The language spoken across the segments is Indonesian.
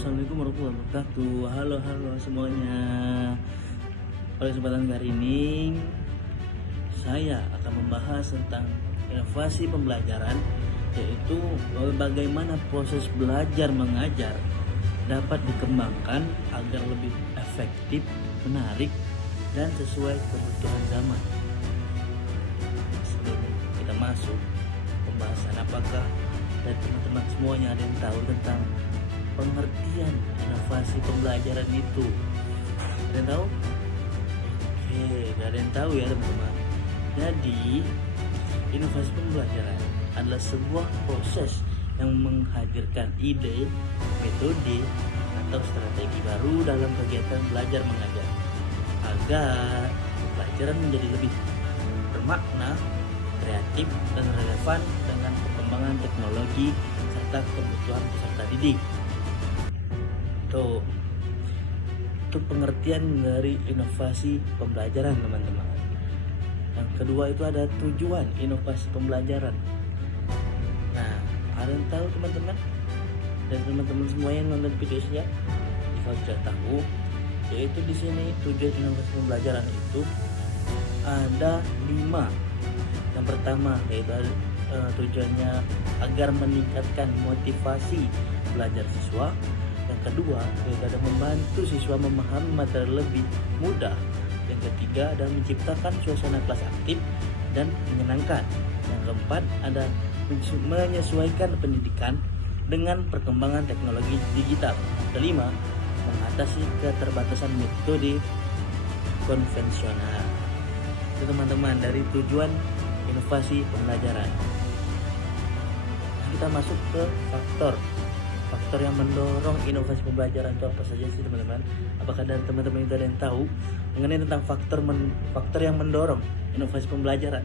Assalamualaikum warahmatullahi wabarakatuh. Halo semuanya. Pada kesempatan kali ini saya akan membahas tentang inovasi pembelajaran, yaitu bagaimana proses belajar mengajar dapat dikembangkan agar lebih efektif, menarik, dan sesuai kebutuhan zaman. Sebelum kita masuk pembahasan, apakah dan teman-teman semuanya ada yang tahu tentang pengertian inovasi pembelajaran itu? Ada yang tahu? Oke, gak ada yang tahu ya teman-teman. Jadi, inovasi pembelajaran adalah sebuah proses yang menghadirkan ide, metode, atau strategi baru dalam kegiatan belajar mengajar agar pelajaran menjadi lebih bermakna, kreatif, dan relevan dengan perkembangan teknologi serta kebutuhan peserta didik. Itu pengertian dari inovasi pembelajaran, teman-teman. Yang kedua itu ada tujuan inovasi pembelajaran. Nah, ada yang tahu teman-teman? Dan teman-teman semua yang nonton videonya, jika sudah tahu, yaitu di sini tujuan inovasi pembelajaran itu ada 5. Yang pertama yaitu tujuannya agar meningkatkan motivasi belajar siswa. Yang kedua yaitu ada membantu siswa memahami materi lebih mudah. Yang ketiga ada menciptakan suasana kelas aktif dan menyenangkan. Yang keempat ada menyesuaikan pendidikan dengan perkembangan teknologi digital. Kelima, mengatasi keterbatasan metode konvensional. Itu teman-teman dari tujuan inovasi pembelajaran. Kita masuk ke faktor yang mendorong inovasi pembelajaran itu apa saja sih teman-teman? Apakah dari teman-teman itu ada yang tahu mengenai tentang faktor yang mendorong inovasi pembelajaran?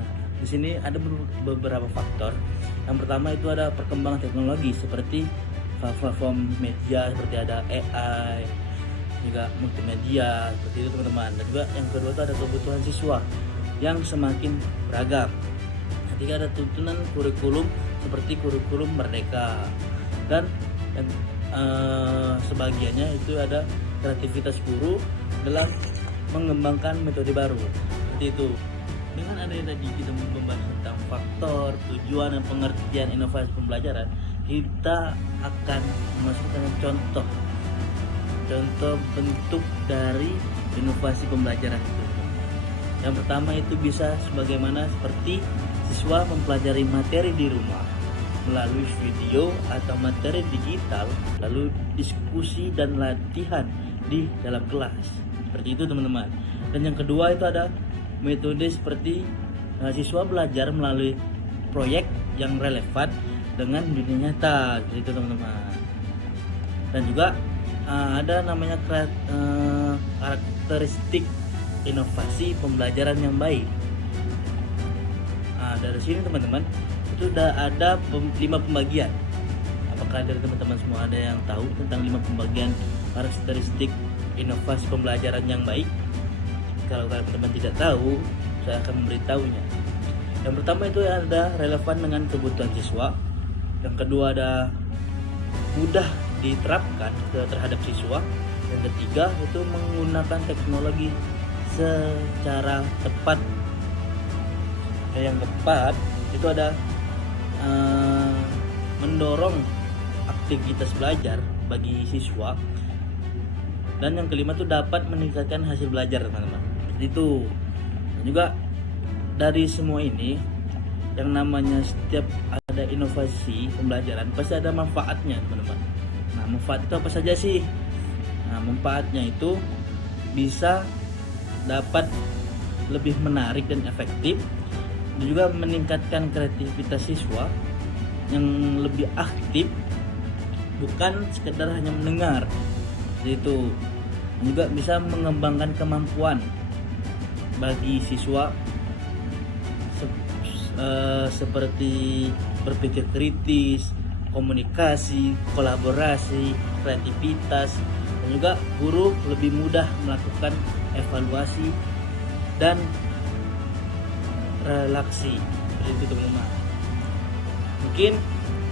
Nah, di sini ada beberapa faktor. Yang pertama itu ada perkembangan teknologi seperti platform media seperti ada AI, juga multimedia seperti itu teman-teman. Dan juga yang kedua itu ada kebutuhan siswa yang semakin beragam. Ketiga ada tuntunan kurikulum seperti kurikulum merdeka, dan sebagiannya itu ada kreativitas guru dalam mengembangkan metode baru. Seperti itu. Dengan adanya tadi kita membahas tentang faktor, tujuan, dan pengertian inovasi pembelajaran, kita akan memasukkan contoh bentuk dari inovasi pembelajaran itu. Yang pertama itu bisa sebagaimana seperti siswa mempelajari materi di rumah melalui video atau materi digital, lalu diskusi dan latihan di dalam kelas. Seperti itu teman-teman. Dan yang kedua itu ada metode seperti siswa belajar melalui proyek yang relevan dengan dunia nyata, gitu teman-teman. Dan juga ada namanya karakteristik inovasi pembelajaran yang baik. Dari sini teman-teman itu sudah ada 5 pembagian. Apakah dari teman-teman semua ada yang tahu tentang 5 pembagian karakteristik inovasi pembelajaran yang baik? Kalau teman-teman tidak tahu, saya akan memberitahunya. Yang pertama itu ada relevan dengan kebutuhan siswa. Yang kedua ada mudah diterapkan terhadap siswa. Yang ketiga itu menggunakan teknologi secara tepat. Yang keempat itu ada mendorong aktivitas belajar bagi siswa. Dan yang kelima itu dapat meningkatkan hasil belajar, teman-teman. Seperti itu. Dan juga dari semua ini, yang namanya setiap ada inovasi pembelajaran pasti ada manfaatnya, teman-teman. Nah, manfaat itu apa saja sih? Nah, manfaatnya itu bisa dapat lebih menarik dan efektif, dan juga meningkatkan kreativitas siswa yang lebih aktif, bukan sekedar hanya mendengar. Itu juga bisa mengembangkan kemampuan bagi siswa seperti berpikir kritis, komunikasi, kolaborasi, kreativitas, dan juga guru lebih mudah melakukan evaluasi dan relaksi. Itu teman-teman. Mungkin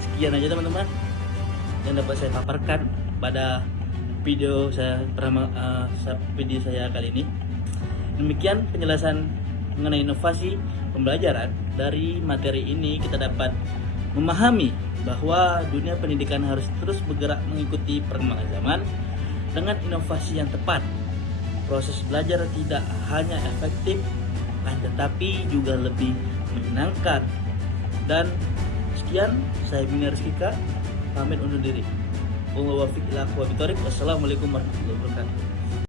sekian aja teman-teman. yang dapat saya paparkan pada video saya video saya kali ini. Demikian penjelasan mengenai inovasi pembelajaran. Dari materi ini kita dapat memahami bahwa dunia pendidikan harus terus bergerak mengikuti perkembangan zaman dengan inovasi yang tepat. Proses belajar tidak hanya efektif, tetapi juga lebih menyenangkan. Dan sekian, saya Bina Rizkika, pamit undur diri. Wassalamualaikum warahmatullahi wabarakatuh.